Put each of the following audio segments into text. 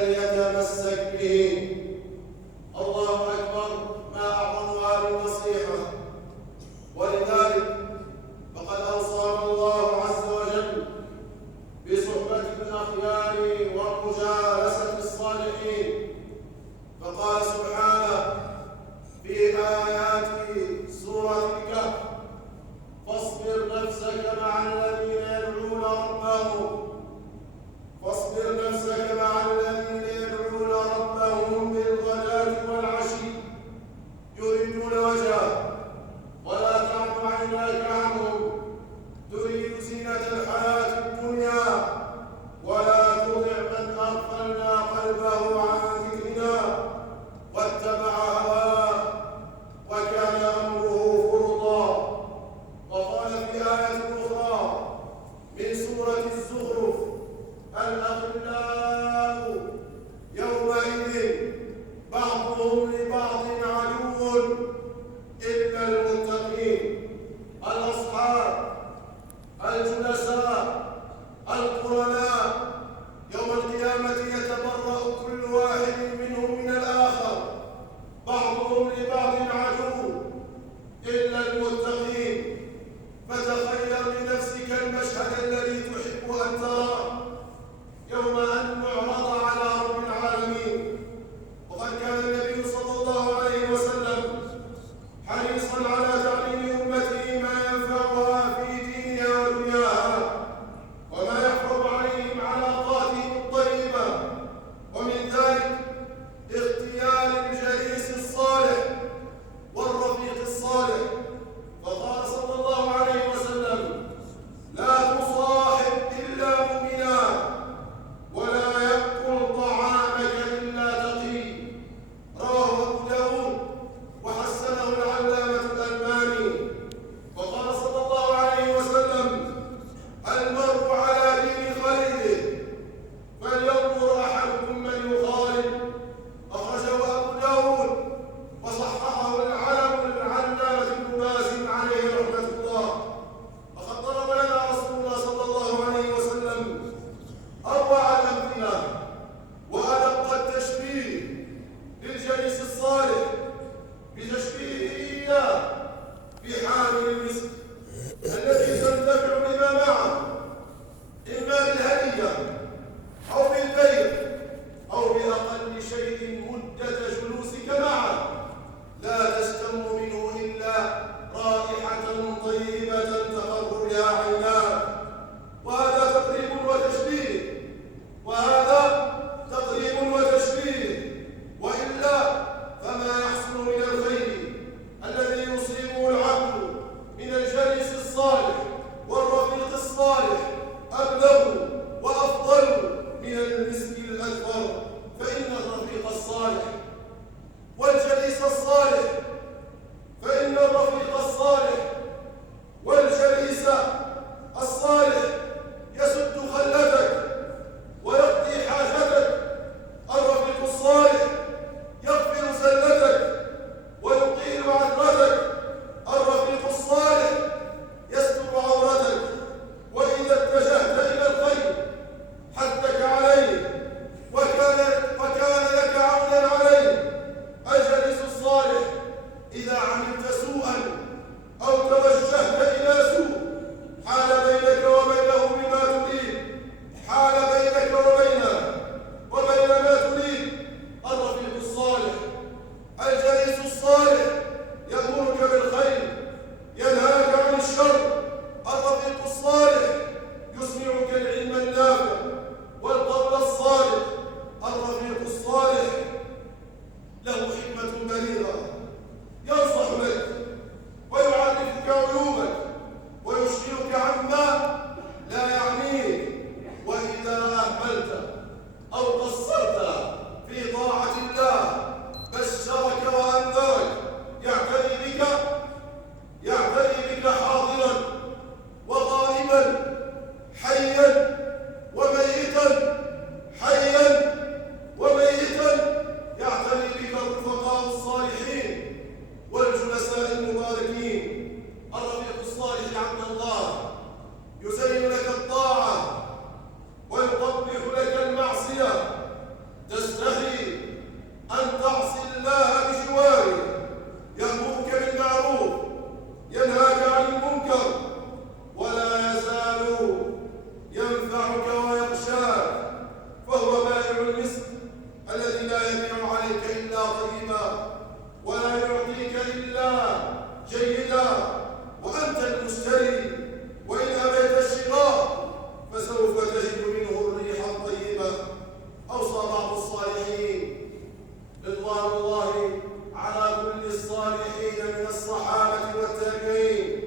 فليتمسك به. الله أكبر، ما أعظمها من نصيحة. ولذلك فقد أوصانا الله عز وجل بصحبة الأخيار ومجالسة الصالحين، فقال سبحانه في آيات سورة الكهف: فاصبر نفسك مع الذين يدعون ربهم بالغداة والعشي يريدون وجهه ولا تعد عيناك عنهم تريد زينة الحياة الدنيا ولا تطع من أغفلنا قلبه عن ذكرنا واتبع هواه وكان أمره فرطا. وقال في آية أخرى من سورة الزخرف: الأخلاء يومئذ بعضهم لبعض عدو إلا المتقين. الأصحاب، الجلساء، القرناء يوم القيامة يتبرأ كل واحد منهم من الآخر، بعضهم لبعض عدو إلا المتقين. فتخير لنفسك المشهد الذي تحب أن تراه يوم أن نعرض على رب العالمين. وقد كان النبي صلى الله عليه وسلم حريصا على تعليم أمته ما ينفعها في دينها ودنياها وما يحفظ عليهم علاقاتهم الطيبة، ومن ذلك اختيار الجليس الصالح والرفيق الصالح. فقال صلى الله عليه وسلم: لا تصاحب إلا مؤمنا ولا يأكل طعامك إلا تقي. رواه أبو داود وحسنه العلامة الألباني. وقال صلى الله عليه وسلم: المرء على دين خليله فلينظر أحدكم من يخالل. أخرجه أبو داود وصححه العلامة ابن باز عليه رحمة الله. وقد ضرب لنا رسول الله صلى الله عليه وسلم أروع الأمثلة وأدق التشبيه للجليس الصالح بتشبيهه إياه بحامل المسك الذي تنتفع بما معه، إما بالهدية أو بالبيع أو بأقل شيء مدة جلوسك معه لا تشتم منه إلا رائحة طيبة تقر بها عيناك. وهذا تقريب وتشبيه، وإلا فما يحصل من الخير الذي يصيبه العبد من الجليس الصالح والرفيق الصالح أبلغ وأفضل من المسك الأكبر. فإن الرفيق الصالح والجليس الصالح فإن الرفيق الصالح والجليس الصالح يسد خلتك ويقضي حاجتك. الرفيق الصالح يغفر زلتك ويقيل عثرتك. الرفيق الصالح يستر عورتك، وإذا اتجهت إلى الخير حثك عليه وكان لك عونا عليه. الجليس الصالح إذا عملت سوءا الذي لا يبيع عليك إلا طيبا ولا يعطيك إلا جيدا، وأنت المشتري، وإن أبيت الشراء فسوف تجد منه الريح الطيبة. أوصى بعض الصالحين رضوان الله على كل الصالحين من الصحابة والتابعين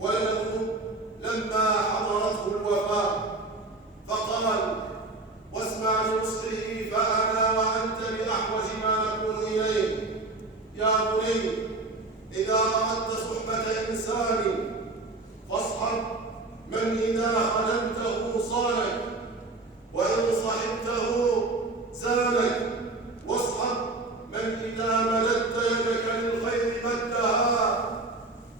وله لما حضرته الوفاة فقال: واسمع لنصحه فأنا وأنت بأحوج ما نكون إليه. يا بني، إذا أردت صحبة إنسان فاصحب من إذا خللته صانك، وإن صحبته زانك، واصحب من إذا مددت يدك للخير مدها،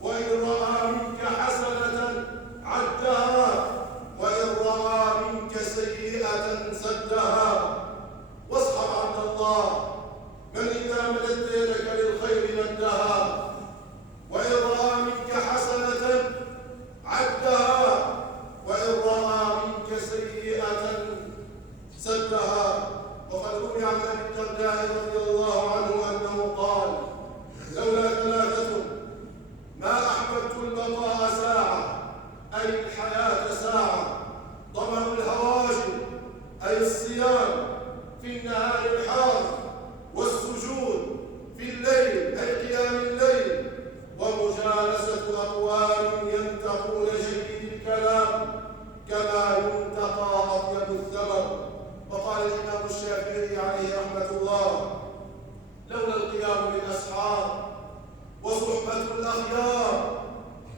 وإن رأى منك حسنة عدها، وإن رأى منك سيئة سدها. واصحب عبد الله من إذا مددت يدك للخير مدها، وإن رأى منك حسنة عدها، وإن رأى منك سيئة سدها. وقد روي عن أبي الدرداء رضي الله عنه أنه قال: لولا ثلاثة ما أحببت البقاء ساعة، أي الحياة ساعة: طمع الهواجر أي الصيام في النهار الحار، والسجود في الليل أي قيام الليل، ومجالسة أقوام ينتقون جيد الكلام كما ينتقى أطيب الثمر. وقال الإمام الشافعي عليه رحمة الله: لولا القيام بالأسحار وصحبة الأخيار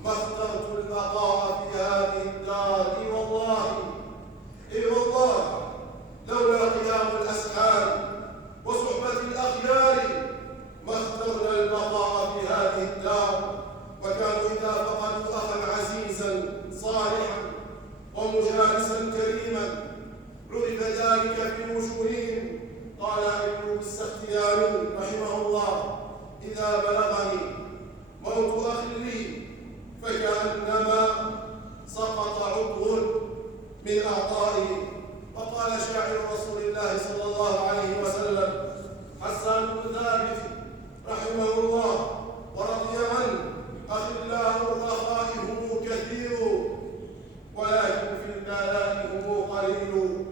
ما اخترت البقاء في هذه الدار. إي والله لولا قيام الأسحار وصحبة الأخيار ما اخترنا البقاء في هذه الدار. وكانوا إذا فقدوا أخا عزيزا صالحا ومجالسا كريما عرف ذلك في وجوههم. قال أيوب السختياني رحمه الله: إذا بلغني موت أخ لي فكأنما سقط عضو من أعضائه. وقال شاعر رسول الله صلى الله عليه وسلم حسان بن ثابت رحمه الله ورضي عنه: أخلاء الرخاء هم كثير ولكن في البلاء هم قليل،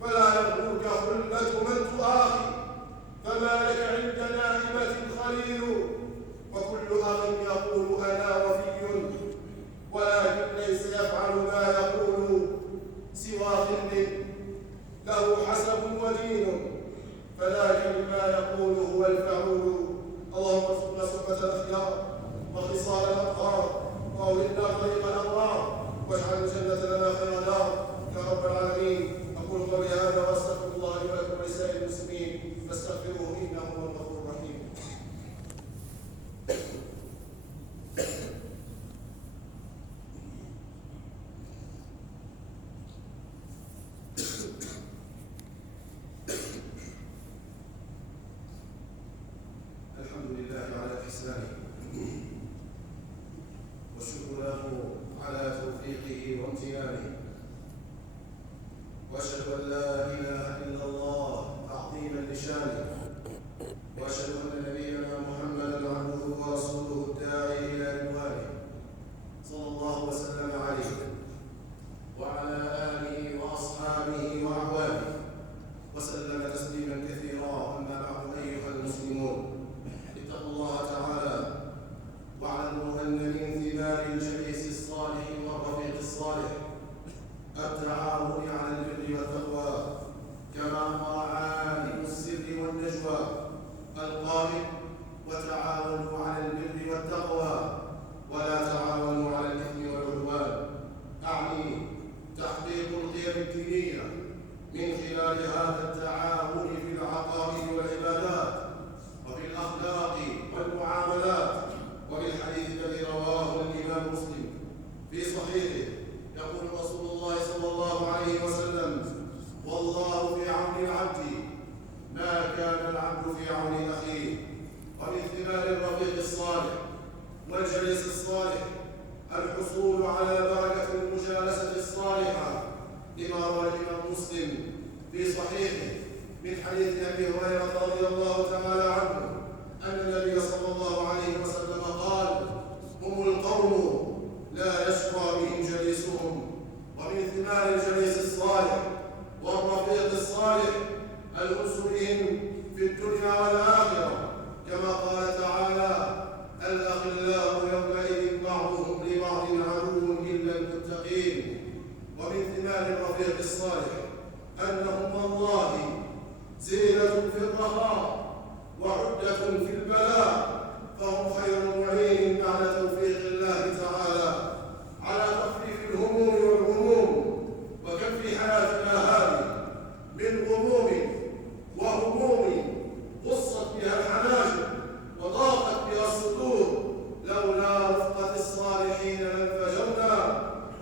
فلا يغرك خلة من تؤاخي، فما لك عند نائمة خليل. وكل أخ يقول أنا وفي، ولكن ليس يفعل ما يقول سوى خل له حسب ودين، فذاك بما يقول هو الفعول. اللهم ارزقنا صحبة الأخيار وخصال الأبرار، وأولنا طريق الأبرار، واجعل الجنة لنا خير دار يا رب العالمين. أقول قولي هذا وأستغفر الله لي ولكم ولسائر المسلمين فاستغفروه إنه هو الغفور الرحيم. الحمد لله على إحسانه، والشكر له على توفيقه وامتنانه، وأشهد أن لا إله إلا الله تعظيما لشانه، وأشهد أن نبينا محمدا عبده ورسوله الداعي إلى رضوانه، صلى الله وسلم عليه وعلى آله وأصحابه وأعوانه وسلم تسليما كثيرا. أما بعد، أيها المسلمون، اتقوا الله تعالى واعلموا أن من ثمار الجليس الصالح والرفيق الصالح التعاون على البر والتقوى، كما أمر عالم السر والنجوى القائل: وتعاونوا على البر والتقوى ولا تعاونوا على الإثم والعدوان. أعني تحقيق القيم الدينية من خلال هذا التعاون في العقائد والعبادات وفي الأخلاق والمعاملات. وبالحديث الذي رواه الإمام مسلم في صحيحه يقول رسول الله صلى الله عليه وسلم: والله في عون العبد ما كان العبد في عون أخيه. ومن ثمار الرفيق الصالح والجليس الصالح الحصول على بركة المجالسة الصالحة، لما روى الإمام مسلم في صحيحه من حديث أبي هريرة رضي الله تعالى عنه أن النبي صلى الله عليه وسلم قال: هم القوم لا يشقى بهم جليسهم. ومن ثمار الجليس الصالح والرفيق الصالح الأنس بهم في الدنيا والآخرة، كما قال تعالى: الأخلاء يومئذ بعضهم لبعض عدو إلا المتقين. ومن ثمار الرفيق الصالح أنهم والله زينة في الرخاء وعدة في البلاء، فهم خير معين بعد توفيق الله تعالى على تخفيف الهموم والغموم. وكم في حياتنا هذه من غموم وهموم غصت بها الحناجر وضاقت بها الصدور لولا رفقة الصالحين لانفجرنا.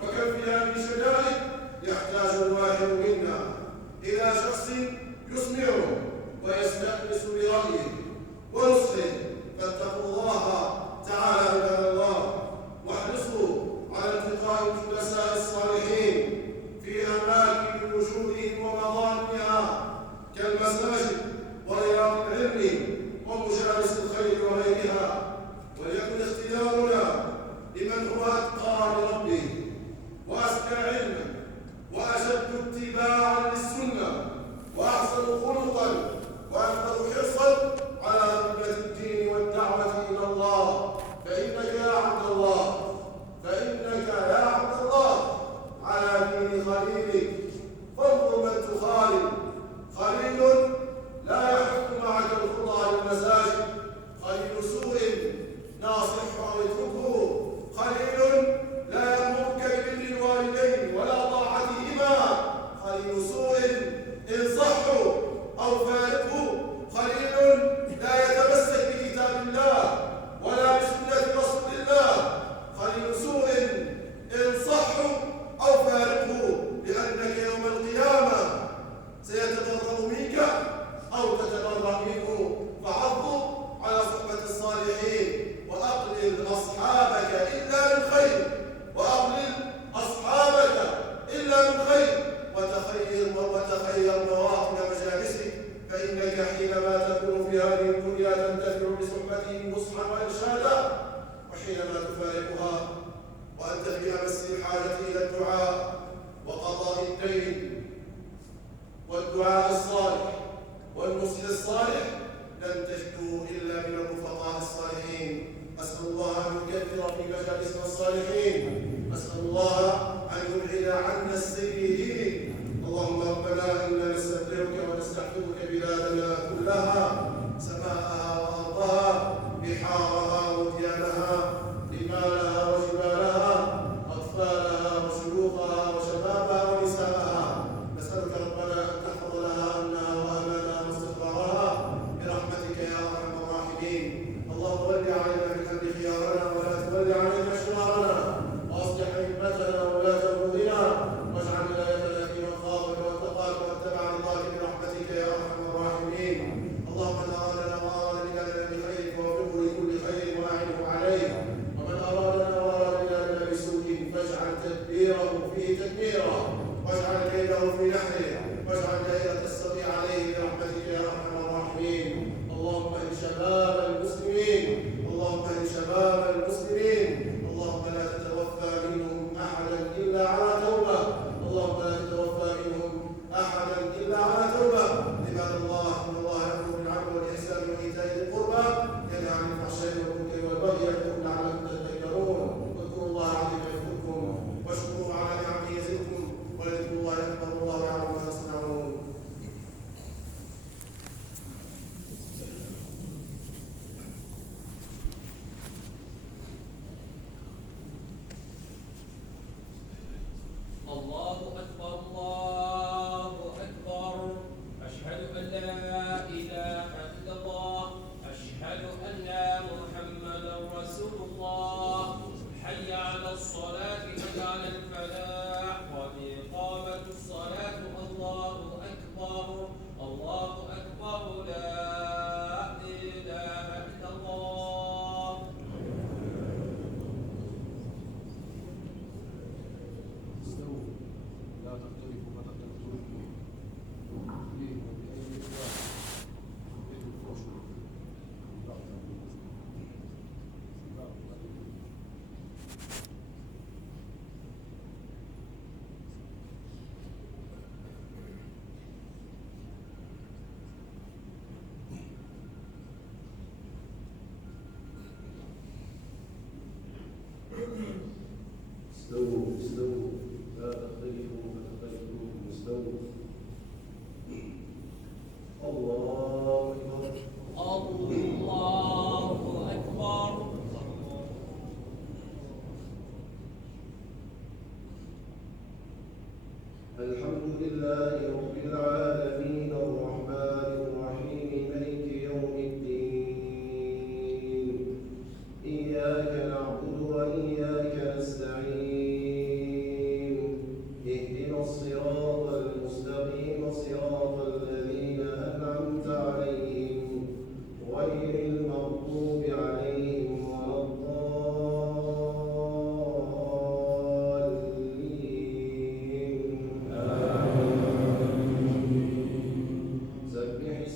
وكم في هذه الشدائد يحتاج الواحد منا إلى شخص يسمعه ويستأنس برأيه ونصحه. فاتقوا الله تعالى عباد الله، واحرصوا على التقاء الجلساء الصالحين في أماكن وجودهم ومظانها كالمساجد ورياض العلم ومجالس الخير وغيرها. وليكن اختيارنا لمن هو أتقى لربه وأزكى علما وأشد اتباعا للسنة وأحسن خلقا وأكثر حرصا على خدمة الدين والدعوة إلى الله. فإنك يا عبد الله على دين خليلك. فانظر من تخالل: خليل لا يحث معك الخطى للمساجد، خليل سوء ناصح أو اتركه، خليل لا يأمرك ببر الوالدين ولا طاعتهما، خليل سوء انصحه أو فارقه، خليل لا يتمسك بكتاب الله ولا بسنة رسول الله، خليل سوء انصحه أو فارقه، لأنك يوم القيامة سيتبرأ منك أو تتبرأ منه. فعض على صحبة الصالحين وأقلل أصحابك إلا من خير، وتخير مواطن مجالسك، فإنك حينما تكون في هذه الدنيا تنتفع بصحبتهم نصحا وإرشادا، وحينما تفارقها وأنت في أمس الحاجة إلى الدعاء وقضاء الدين والدعاء الصالح والنصح الصالح لن تجدوا إلا من الرفقاء الصالحين. أسأل الله أن يكثر في مجالسنا الصالحين، أسأل الله أن يبعد عنا السيئين. اللهم ربنا إنا نستغفرك ونستحفظك بلادنا كلها، سماءها وأرضها، بحارها وديانها، رمالها وجبالها، أطفالها وشيوخها وشبابها ونساءها. نسألك ربنا أن تحفظ لها أمنها وأمانها واستقرارها برحمتك يا أرحم الراحمين. اللهم ول علينا بالحمد خيارنا ولا تول علينا شرارنا، وأصلح أئمتنا وولاة أمورنا، واجعل ولايتنا في من خافك واتقاك واتبع رضاك برحمتك يا أرحم الراحمين.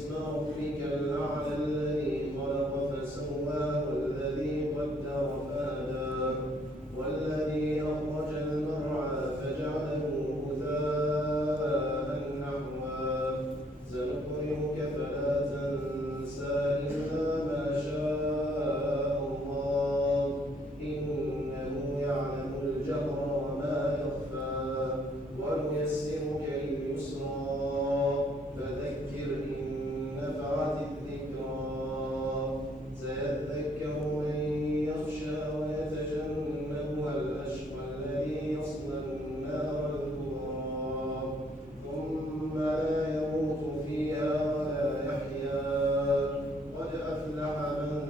اسم ربك الأعلى الذي خلق فسوى والذي قدر فهدى والذي أخرج المرعى فجعله غثاء نحوا سنقرئك فلا تنسى إلا ما شاء الله إنه يعلم الجهر وما يخفى ونيسرك لليسرى فذكر إن نفعت الذكرى سيذكر من يخشى ويتجنبها الأشقى الذي يصلى النار الكبرى ثم لا يموت فيها ولا يحيا قد أفلح من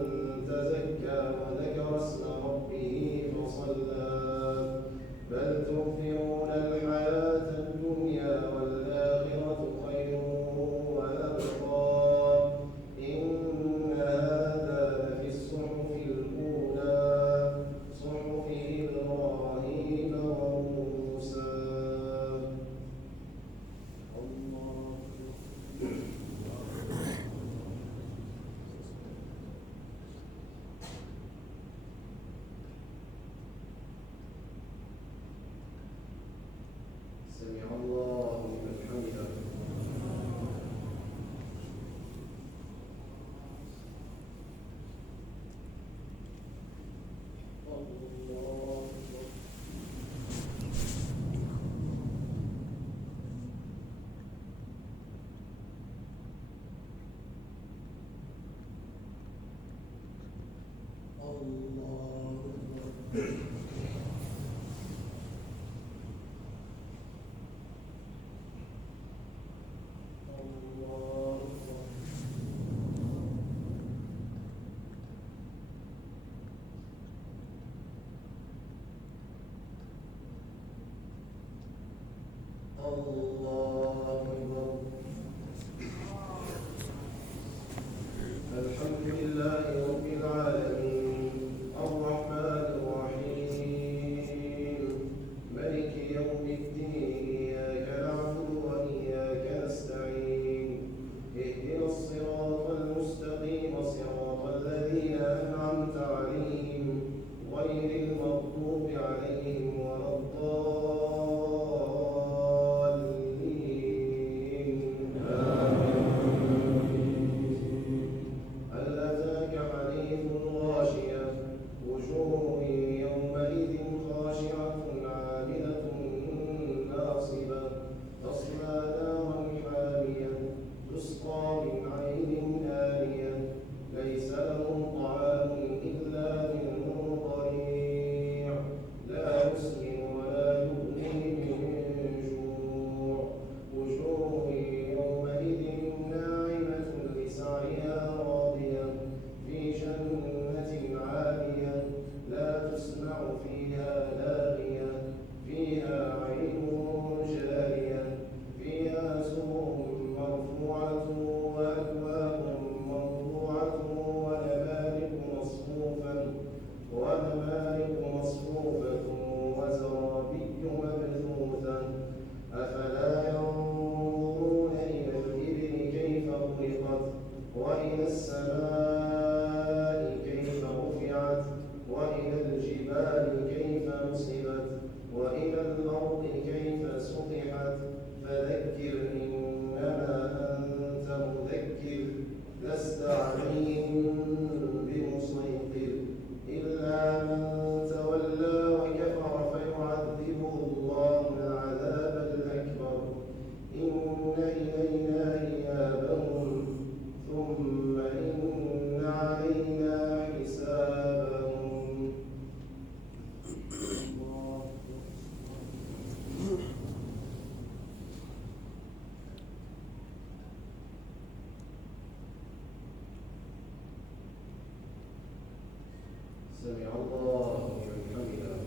تزكى وذكر اسم ربه فصلى بل تؤثرون الحياة الدنيا والآخرة خير وأبقى إن هذا لفي الصحف الأولى صحف إبراهيم وموسى الله سمع الله لمن حمده الله الحمد لله رب العالمين الرحمن الرحيم ملك يوم الدين إياك نعبد وإياك نستعين اهدنا الصراط المستقيم صراط الذين أنعمت عليهم غير المغضوب عليهم ولا الضالين هل أتاك حديث الغاشية وجوه يومئذ خاشعة عاملة ناصبة تصلى نارا حامية تسقى من عين آنية ليس لهم طعام إلا من ضريع لا يسمن ولا يغني من جوع وجوه يومئذ ناعمة لسعيها راضية في جنة عالية لا تسمع فيها لاغية فيها عين جارية فيها سرر مرفوعة وأكواب موضوعة ونمارق مصفوفة وزرابي مبثوثة أفلا ينظرون إلى الإبل كيف خلقت وإلى السماء كيف رفعت وإلى الجبال كيف نصبت وإلى الأرض كيف سطحت فذكر إنما أنت مذكر لست عليهم بمسيطر إلا من تولى وكفر فيعذبه الله العذاب الأكبر إن إلينا إيابهم ثم إن علينا حسابهم سمع الله لمن حمده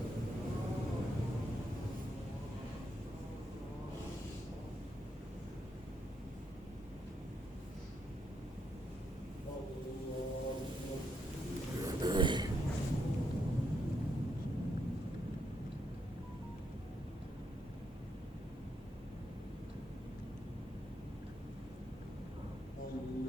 الله